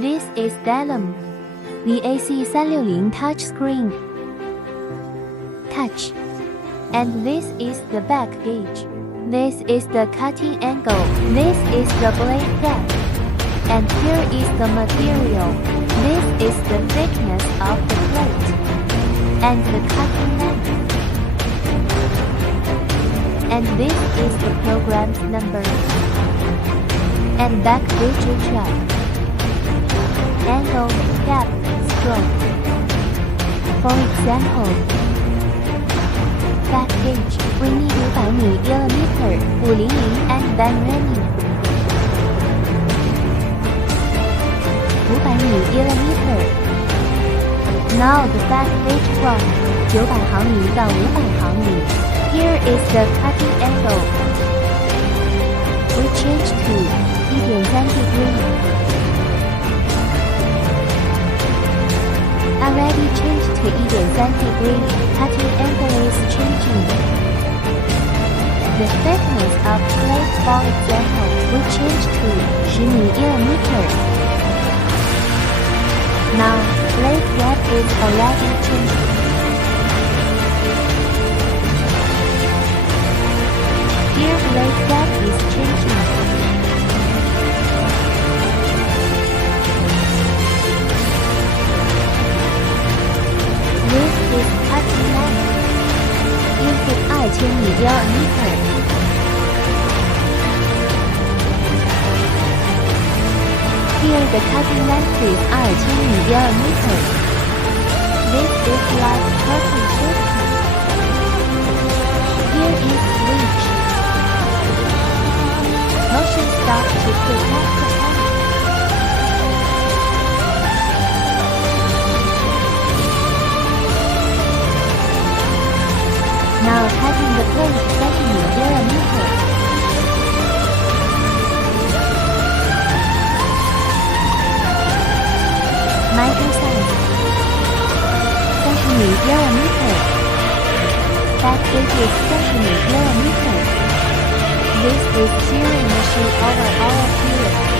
This is DELEM DAC360 touchscreen. Touch. And this is the back gauge. This is the cutting angle. This is the blade depth. And here is the material. This is the thickness of the plate. And the cutting length. And this is the program's number. And back gauge track. Angle, depth, stroke. For example, back gauge, we need 500 millimeter, 500 and then running. 500 millimeter. Now the back gauge from 900毫米到500毫米. Here is the cutting angle. We change to 1.3 degree. Already changed to 1.3 degree. Cutting angle is changing. The thickness of plate, for example, we change to 10 millimeter. Now, blade depth is already changed. Here, blade depth is changing. This is cutting length. Input 2000 millimeter. Here the cutting length is 2000 millimeter. This is like curtain shifting. Here is switch. Motion stop to protect the pen. Now cutting the plate 30 millimeter. Micro size 30 millimeter. Back gauge is 30 millimeter. This is shearing machine over our period.